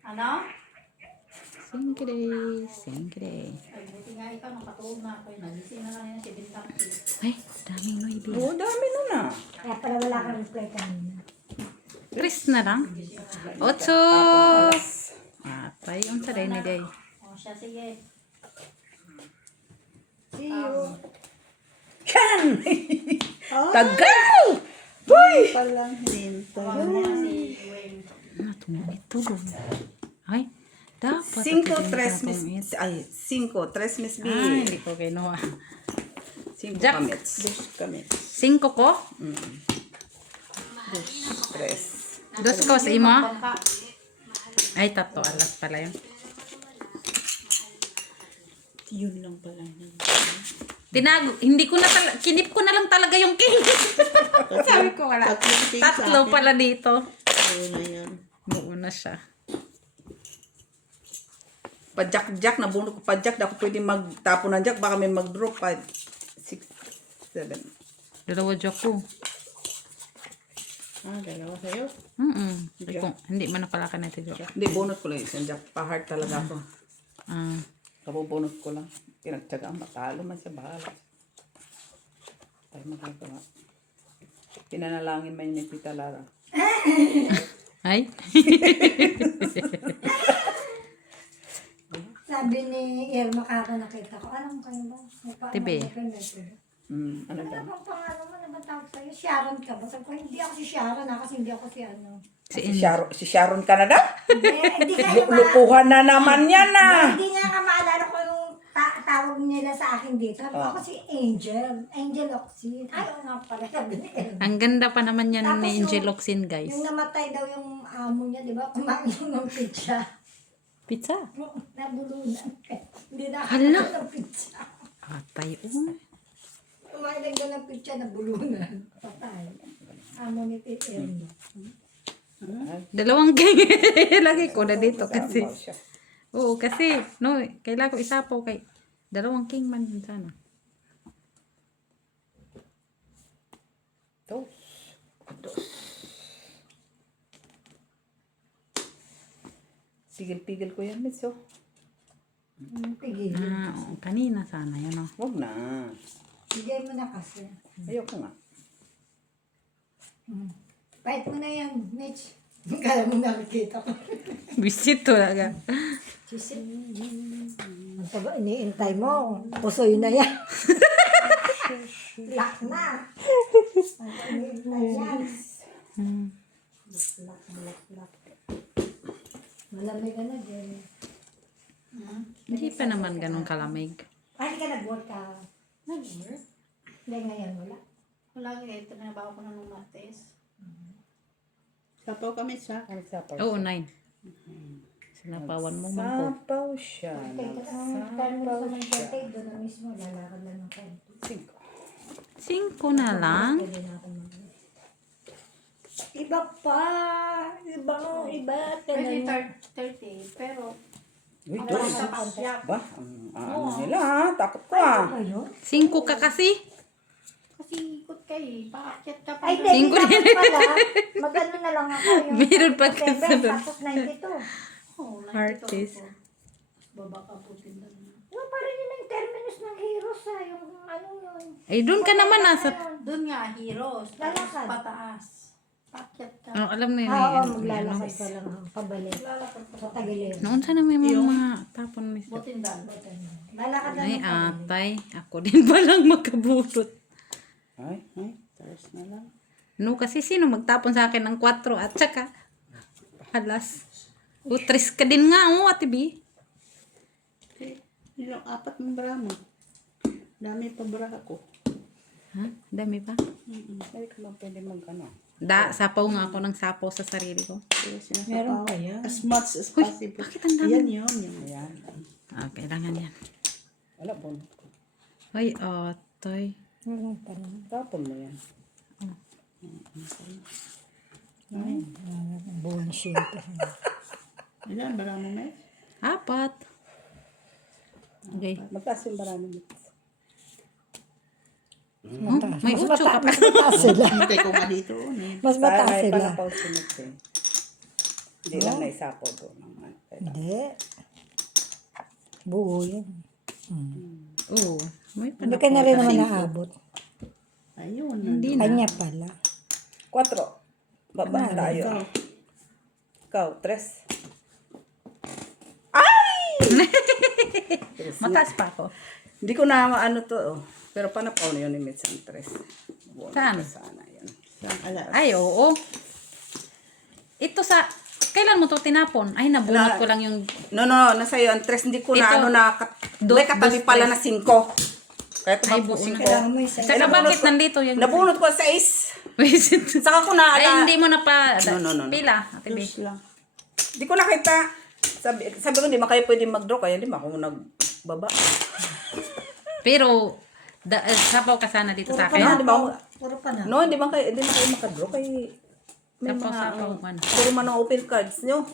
Ano? Singkide. Singkide. Ay, buti nga ikaw, nakatulog na ako. Nagising na lang yan si Bintang. Ay, daming noy Oo, dami nun ah. Kaya pala wala kang reply kanina. Chris na lang. 8. Atay, unsa day ni day. O siya, sige. See you. Yan! Oh, Tagal! Boy! palang hinintay. Tawag mo na si Wayne. Natunit tulog. Ay, dapat. 5, 3 mis... Ay, 5, 3 mis B. Ay, hindi ko kinuha. 5 Jack. kamits. Kami. 5 ko? 3. Dos ko sa imo? Bangka. Ay, tato. Alas pala yun. Yun lang pala yun. Tinago, hindi ko na kinip ko na lang talaga yung king. Sabi ko wala. Tatlong king sa Tatlo akin. pala dito. Oo na yan. Buo na siya. Pa-jack, nabunod ko pa-jack. Dapat pwede magtapo ng jack. Baka may mag-drop. 5, 6, 7. Dalawa joke ko. Ah, dalawa sa'yo. Hindi man na pala ka natin joke. Hindi, bunot ko lang isang jack. Pa-hard talaga ako. Ah. Kabubunot ko lang. Pinagtsagaan, matalo man siya. Bahala. Tayo magagawa. Pinanalangin man yun ni Tita Lara. Ay. Sabi ni Irma Kaka, nakita ko. Alam mo kayo ba? Tibi. Ano daw? Ano bang pangalan mo? Ano bang tawag sa'yo? Sharon ka ba? Sabi ko, hindi ako si Sharon kasi hindi ako si ano. Si Sharon ka na daw? Hindi kayo Lukuhan na naman yan ah! Hindi niya nga maalala ko yung tawag nila sa akin dito. Sabi ko, ako si Angel. Angel Oxin. Ay, oo nga pala. Sabi ni Irma. Ang ganda pa naman yan Tapos ni yung- Angel Locsin, guys. Yung namatay daw yung amo niya, di ba? Kumain ng pizza. Pizza. Nabulunan. Hindi na Hala. ng pizza. Atay. Kumain lang daw ng pizza, nabulunan. Patay. Amo ni Tita Irma. Dalawang king. Lagi ko na dito kasi. Tama siya. Oo, kasi. No, kailangan ko isapaw kay. Dalawang king man din sana. Dos. Pigil-pigil ko yan, miss, oh. Pigil. Ah, oo, kanina sana yun, oh. Huwag na. Bigay mo na kasi. Ayoko nga. Bait mo na yan, Mitch. Kala mo nakikita ko. Visit talaga. Sisi. Ang taga iniintay mo. Pusoy na yan. Lock na. Ang iniintay yan. Lock. Malamig ka na, Jerry. Hindi pa naman ganun kalamig. Ay, hindi ka nag-work ka. Nag-work? Hindi, ngayon wala. Wala nga, ito na ba ako ng Martes? Sapaw kami sa. Nagsapaw Oo, 9. Sinapawan mo man po. Sapaw siya. Kaya ka ang time mo sa magkatay, doon na mismo, lalakad lang ng kanto. 5 na lang. Pwede na ako mag Iba pa. Iba. Pwede Ganun. 30, pero Uy, ang dos. sa pasyak. Ba? Ano nila ha? Takot ko ah. Ayun. 5 ka kasi. Kasi ikot kayo, paakyat ka pa. Ay, doon. Singko dapat din. pala. Magano na lang ako. Yung Meron pa September, kasunod. tapos 92. Oo, Artist. nandito ako. Baba ka po tindan na. Yung parang yun ang terminus ng heroes ha. Yung ano yun. Ay, doon ka naman nasa... Doon nga, heroes. Tapos Lalakad. pataas. Paakyat ka. Oh, alam na yun. Oo, eh. maglalakad ka lang pabalik. Lalakad ka Sa pa. tagilid. Noon sana may mga tapon may Butindan. Lalakad lang Ay, ng pabalik. atay. Ako din palang makabulot. Ay, taras na lang. No, kasi sino magtapon sa akin ng 4 at saka alas. Utris ka din nga, Ate B. Yung 4 ng bra mo. Dami pa bra ko. Ha? Dami pa. Ay, ka lang pwede mag-ano. Sapaw nga ako ng sapaw sa sarili ko. Kaya sinasapaw. Meron pa yan. As much as possible. bakit ang dami? Yan yun. Ayan. Ah, kailangan yan. Wala po. Ay, atay. Meron pa naman. Tapon mo yan. Buwan siya. Ilan bra mo, Mes? 4. Okay. Magtaas yung barami mo. Oh, may 8 ka pa. Mas mataas sila. Hintay ko nga dito. Mas mataas Ay, sila. panapaw sunod eh. Hindi lang naisapo doon. Hindi. Buo yan. Oo. May Hindi ka na rin naman naabot. Ayun. Hindi na. Kanya pala. 4. Baba tayo. Ikaw. Ikaw, 3. Mataas pa ako. Hindi ko na ano to. Oh. Pero panapaw na yun ni Mitsan 3. Saan? Sana yan. Isang alas. Ay, oo. Ito sa... Kailan mo to tinapon? Ay, nabunot ko lang yung... No, nasa iyo ang 3. Hindi ko na Ito, ano na... May katabi pala na 5. Kaya Ay, tumakbo buo 5. Kailangan mo isa. Saka bakit nandito yung... Nabunot ko 6. Visit. Saka ko na... Ay, hindi mo na pa... No. Pila, Ate B. Dos lang. Hindi ko nakita. Sabi ko, hindi kayo pwede mag-draw. Kaya hindi ako nagbaba. Pero, sapaw ka sana dito sa akin. Di ba ako... Puro pa na. No, hindi ba kayo makadraw? Kaya may mga... Sapaw man. Puro man ang open cards nyo.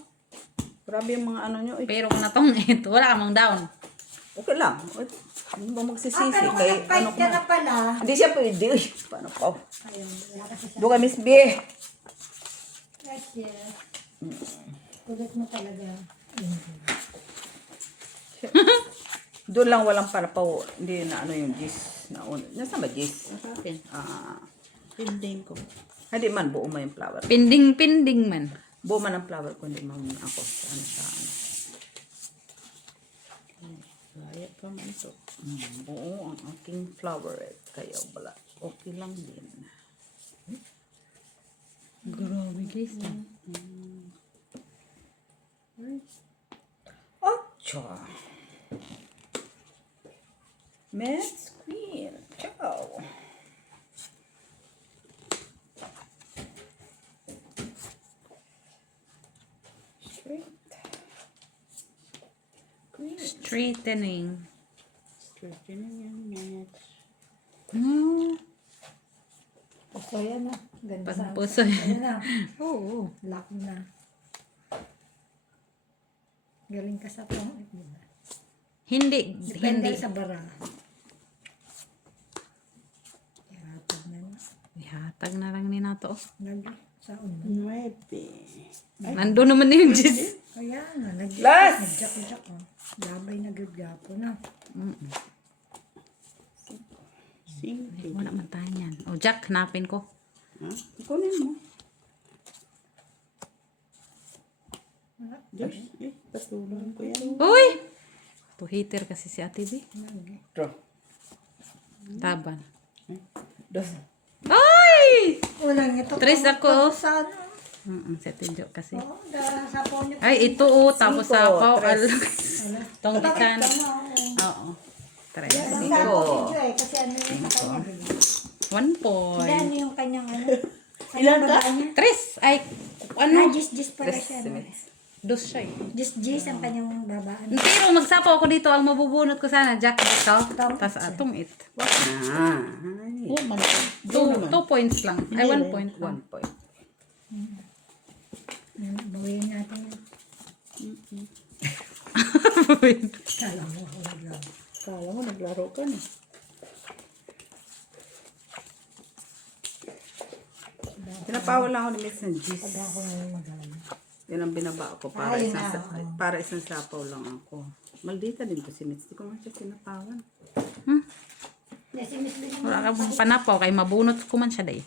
Grabe yung mga ano nyo. Eh. Pero kung natong ito, wala ka mang down. Okay lang. Hindi ba magsisisi? Pero kung Kaya nag-fight ano ka na pala. Hindi siya pwede. Uy, paano pa? Ayun, wala kasi sa... Doon ka, Miss B. Yes. Kulit mo talaga. Doon lang walang panapaw. Hindi na ano yung gis. Nasa ba gis? Sa akin. Tinding ko. Hindi man, buo man yung flower. Pinding man. Buo man ang flower ko. Hindi man ako sa ano. Kaya pa man ito. Buo ang aking flower. Kaya wala. Okay lang din. Grabe guys. Cha. Miss Queen. Ciao. Straight. Queen. Straightening. Straightening yan, Mes. So, yan na. Ganda sa... Pagpuso. Ayan na. Oo. Lock na. Galing ka sa pangit, di ba? Hindi. Depende Hindi. sa bara. Ihatag na na. Ihatag na lang ni nato. Lagi. Sa una. 9. Nandun naman yung Diyos. Kaya nga. Last! Nag-jack-jack. Labay na gagapo na. 5. Wala man tayo yan. O, Jack, hanapin ko. Ha? Kunin mo. Diyos. Patulong ko yan. Uy! To hater kasi si Ate B. Draw. Taban. Dos. Ay! Walang ito. Tres ako. Sa ano? Si Ate Jo kasi. Oo, sa phone niyo. Ay, ito tapos Cinco, sapaw. tres. Tongkikan. Tama, oo. Oo. Tres. Yan, ang sapo niyo kasi ano yung sa kanya. di ba? 1 Hindi, point. ano yung kanyang ano? Ilan Ano ka? ba niya? Tres. Ay, Ah, ano? Jis pala siya. No? Dos siya eh. Jis ang kanyang babaan. Pero magsapaw ako dito. Ang mabubunot ko sana, Jack dito. Tapos atong it. Ah. Oh, man. 2 points lang. Ay, 1 point. 1 point. Bawiin natin yun. Kala mo ako naglaro. Kala mo, naglaro ka na. Pinapawa lang ako ni Miss Sanjis. Pag ako ngayon magaling. Yan ang binaba ko para Ayun isang, na, oo. para isang sapaw lang ako. Maldita din to si Miss. Di ko man siya sinapawan. Yes, si Miss Lynn. Wala ka panapaw kay mabunot ko man siya day.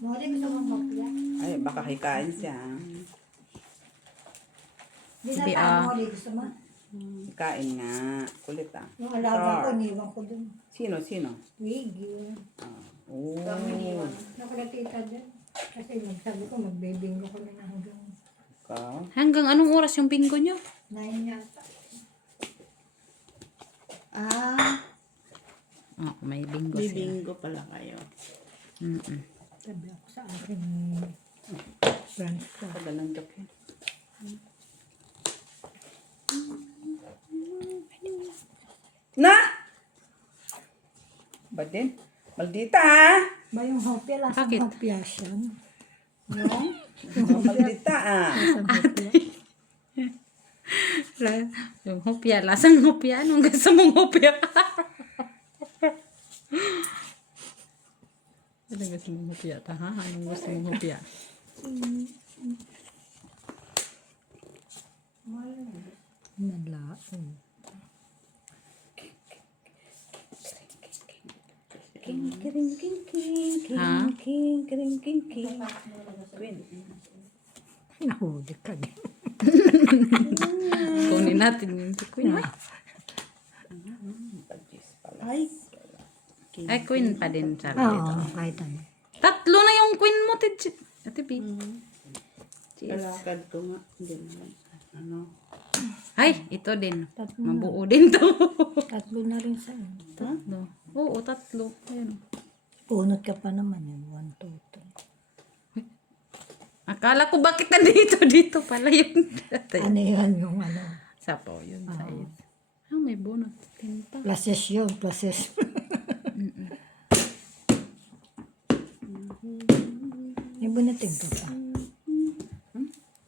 Mga rin gusto mong magpila. Ay, baka hikain siya. Sabi, Binata mo rin gusto mo. Hikain nga. Kulit ah. Yung alaga ko, Char. niwan ko dun. Sino? Wig, yun. Oh. Nakulatita dun. Kasi sabi ko, magbebingo ko na hanggang Ka. Hanggang anong oras yung bingo nyo? 9 yata. Oh, may bingo siya. Bibingo pala kayo. Mm-mm. Sabi ako sa akin, friends ko. Tagal ng joke yun. Na! Ba din? Maldita ha? Ba yung hopya, lasang Bakit? hopya siya. Maldita ah. Lasang hopya. Yung hopya, lasang hopya. Anong gusto mong hopya? Anong gusto mong hopya? Ha? Anong gusto mong hopya? Naglaan. Ha? Nahuli ka din. Kunin natin yung queen. Ay, Ay, queen pa din sa Oo, dito. kahit ano. Tatlo na yung queen mo, Ate B. kalakad ko nga. Hindi naman. Ano? Ay, ito din. Tatlo. Mabuo din to. Tatlo na rin sa'yo. Tatlo. Oo, tatlo. Ayun. Punot ka pa naman yun. 1, 2, 3. Akala ko bakit nandito dito pala yung dati. Ano yun yung ano? Sapaw yun sa is. Ah, may bonus. Tinta. Pluses yun, pluses. May bunating ka pa.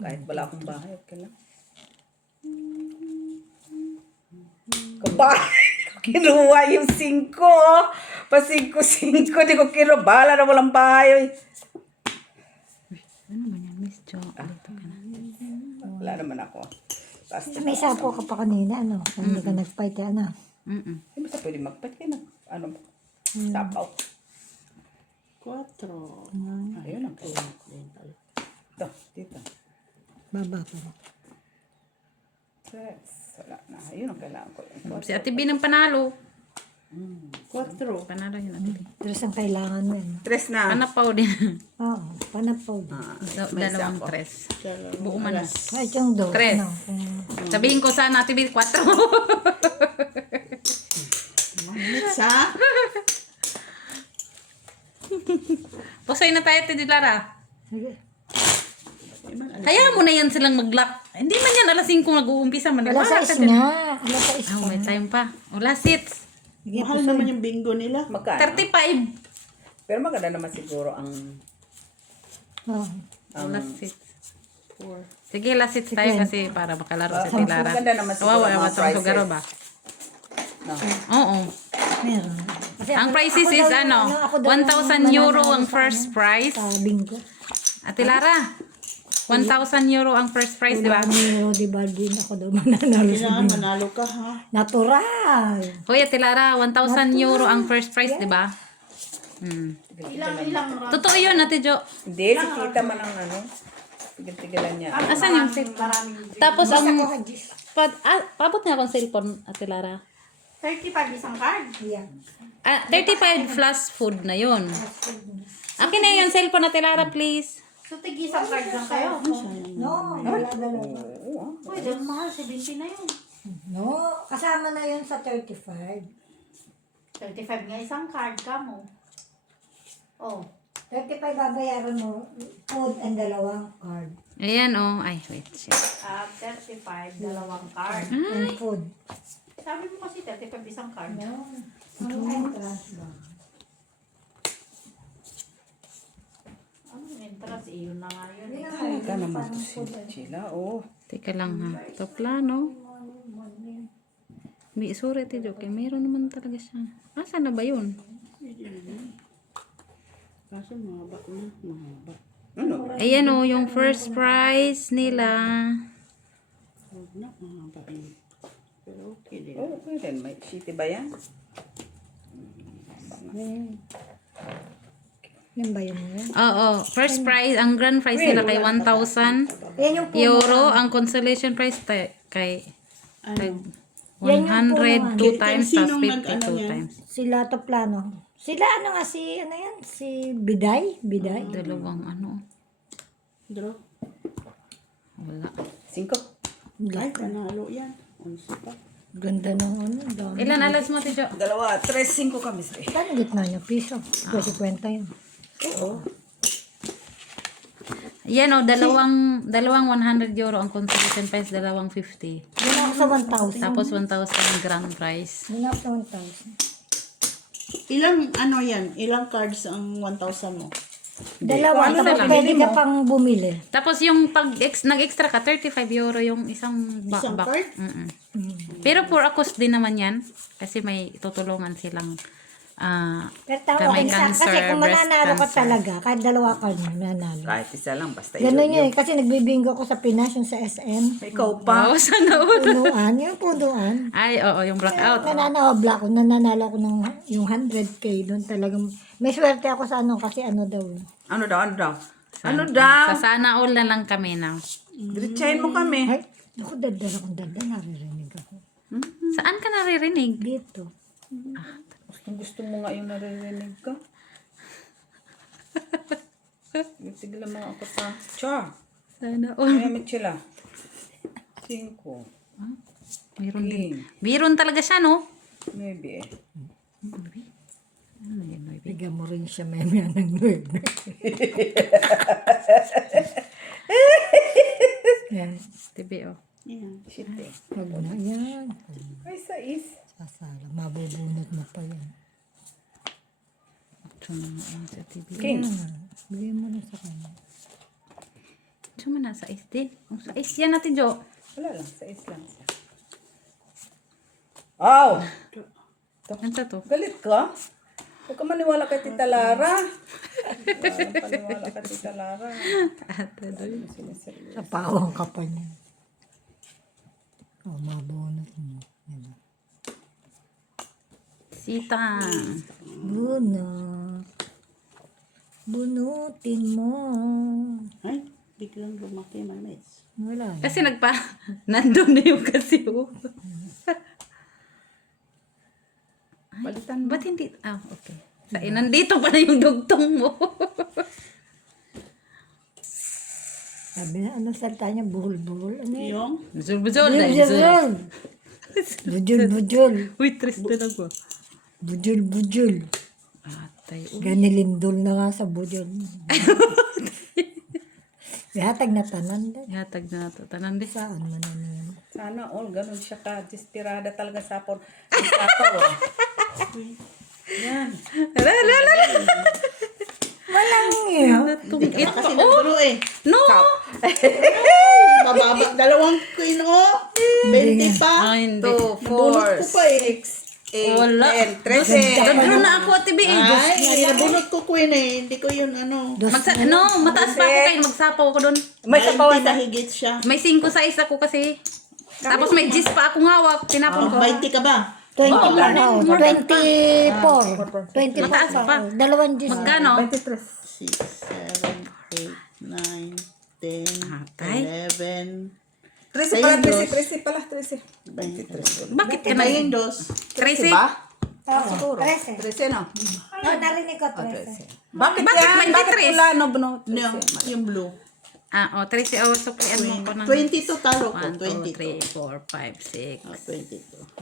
Kahit wala akong bahay, okay lang. Kabahay! Kinuha yung 5. Pa 5, di ko kinubala na walang bahay. Ano man yan, Miss Jo? Dito ka na. Wala naman ako. Tapos, May sapo ka pa kanina, ano? Hindi ka nag-fight, ano? Mm-mm. hindi ba pwede magpat kayo ng sapaw? 4. Ayun ang kailangan ko. Ito, dito. Baba pa. Yes, wala na. Ayun ang kailangan ko. Si Ate B ng panalo. 4. Panalo yun, Ate B. Pero ang kailangan mo, ano? 3 na. Panapaw din. Oo, panapaw din. Dalawang tres. Buo man na. Kahit yung dos, Tres. no? Kung Sabihin ko sana, Ate B, 4. Minutes ha? Pusoy na tayo, Ate Lara. sige. Hayaan mo na yan silang mag-lock. Hindi man yan, alas 5 nag-uumpisa. Alas Maniwala 6 ka din. nga. Alas 6 Oh, pa. may time pa. Alas 6. Sige, Mahal naman yung bingo nila. Magkano? 35. Pero maganda naman siguro ang Oo. Alas 6. Sige, last 6 tayo kasi para makalaro sa Ate Lara. maganda naman siguro Kawawa, ang mga naman sa Sugaro ba? No. Oo. Meron. Kasi Ang ako- prices ako is daw- ano, ako daw 1,000 yung euro mananalo ang sa first ano, prize. Sa bingo. Ate Lara, 1,000 euro ang first prize, di ba? Ano, di ba din ako daw mananalo sa Kailangan bingo. manalo ka ha? Natural. Hoy, Ate Lara, 1,000 euro ang first prize, di ba? Hmm. Ilang round? Totoo yun, Ate Jo. Hindi, si tita man ang ano. Tigil-tigilan niya. Asan yung cellphone? Maraming Tapos ang, Ako, Hadjis. paabot niya akong cellphone, Ate Lara. 35 isang card. Yeah. 35 plus food na yun. Akin na yung cellphone, Ate Lara, please. So, tig-isang card lang kayo. No, wala dalawa. Uy, dahil mahal, 70 na yun. No, kasama na yun sa 35. 35 nga isang card ka mo. Oh. 35 babayaran mo, food and dalawang card. Ayan, oh. Ay, wait. Shit. 35, dalawang card. And food. Sabi mo kasi 35 isang card. No, ang entrance ba? matras, iyon na nga yun. Talaga naman to si Chila. Oh. Teka lang ha. Ito plano. May sorry ate Joke. Mayroon naman talaga siya. Saan na ba yun? Kaso mahaba na. Mahaba. Ano? Ayan o, yung first prize nila. Huwag na. Mahaba yun. Pero okay din. Oh, okay din. May city ba yan? Yan ba yun yan? Oo, first prize, ang grand prize nila kay 1,000 Yan yung puno. euro. Ang consolation prize kay Yan yung 102 puno. times Sinong plus 52 nag-ano yan? times. Sila to plano. Sila ano nga si, ano yan? Si Biday? Biday? Dalawang ano. Draw. Wala. 5. Ay, panalo yan. Unsa pa. Ganda ng ano. Dami. Ilan alas mo, Tijo? 2, 3, 5 kami sa Saan gitna niya? Piso. Kasi kwenta yun. Yan o, dalawang 100 euro ang consolation prize, dalawang 50. Yan ako sa 1,000. Tapos 1,000 grand prize. Yan ako sa 1,000. Ilang ano yan? Ilang cards ang 1,000 mo? Dalawa. Ano Tapos lang, pwede ka pang bumili. Tapos yung pag nag-extra ka, 35 euro yung isang Isang box. card? Pero for a cost din naman yan. Kasi may tutulungan silang Pero tama Kamay ka cancer, kasi kung breast mananalo ka cancer. talaga, kahit dalawa ka nanalo. Kahit isa lang, basta Ganun yun eh, kasi nagbibingo ko sa Pinas, yung sa SM. Ikaw pa. wow, sana all. Punuan, yung punuan. Ay, oo, yung blackout. Nananalo ko ng yung 100k doon talagang. May swerte ako sa ano kasi ano daw. Ano daw? Ano daw? Ano daw? Sa sana all na lang kami now. Diretsahin mo kami. Ay, ako daldal, naririnig ako. Saan ka naririnig? Dito. Gusto mo nga yung naririnig ka. Tigilan mo ako sa... Char! Sana all. Kaya may Chila. 5. Mayroon din. Mayroon talaga siya, no? Maybe eh. Ano yan, Noy? Bigyan mo rin siya may ng 9. Yan. Tibi, oh. Yan. Shit eh. Wag na yan. Ay, sa is. Sasala. Mabubunot mo pa yan. Ito na nga lang sa tibi. King. Bigyan mo na sa kanya. Ito man na sa is din. Ang sa is yan natin, Jo. Wala lang. Sa is lang siya. Aw! Ano to? Galit ka? Huwag ka maniwala kay Tita Lara. Walang paniwala kay Tita Lara. Ate, doy. Sa pawang ka pa niya. Oh, mabunot mo. Yan. Sita. Bunot. Bunutin mo. Ay, biglang lumaki yung mais. Wala. Kasi nandun na yung kasi, oh. Balitan mo. Ba't hindi? Okay. Nandito pa na yung dugtong mo. Sabi na, ano salita niya? Buhol-buhol. Ano yun? Yung Bujol-bujol. Bujul-bujul. Bujul-bujul. Uy, triste lang ko. Bujul-bujul. Atay. Ganilindol na nga sa bujul. Hatag na tanan din. Ihatag na ito. Tanan di. Saan mo na niyan? Sana all, ganun siya ka. Desperada talaga sa apon. Sapaw. Yan. Walang yun. Natungit kasi pa. Oh, nagduro eh. no! Mababa. Dalawang queen oh. 20 pa. Ay, hindi. 2, Nabunot ko 4, pa eh. 6, 8, Wala. 10, 13. Dadalo na ako, tibi. Ay, nabunot ko queen eh. Hindi ko yun ano. Mataas pa ako kayo. Magsapaw ako doon. May sapawan na na. higit siya. May 5 size ako kasi. Tapos may gis pa akong hawak. Tinapon ko. 20 ka ba? 24. 24. 24 Mataas pa. pa. Dalawang Diyos. Magkano? 23. 6, 7, 8, 9, 10, Atay. 11, 13 pala, 13 pala, 13. 23. Bakit ka na? Ayun, dos. Crazy? Ba? Oo. 13. 13 no? Oh, narinig ko 13. Bakit Bakit yan? 23? Bakit pula no? Yung, yung blue. 13 hours. Suklian mo ko ng 22 talo ko. 1, 2, 22. 3, 4, 5, 6, 22.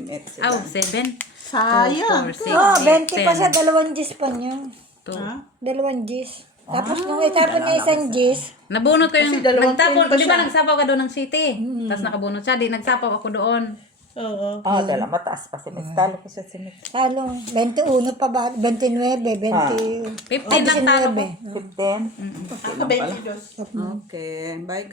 7. Oh, 7. Sayang. 4, 6, Oh, 20 pa siya. Dalawang Diyos pa niya. 2. Dalawang Diyos. Tapos nung itapon niya isang Diyos, Nabunot ko yung, Kasi dalawang nagtapon, queen pa di ba siya. nagsapaw ka doon ng city? Tapos nakabunot siya, di nagsapaw ako doon. Oo. Dala, mataas pa si Miss. Talo ko siya si Miss. Talo, 21 pa ba? 29, 20. 15 ang talo ko. 15? Ako, 22. Okay. Bye, guys.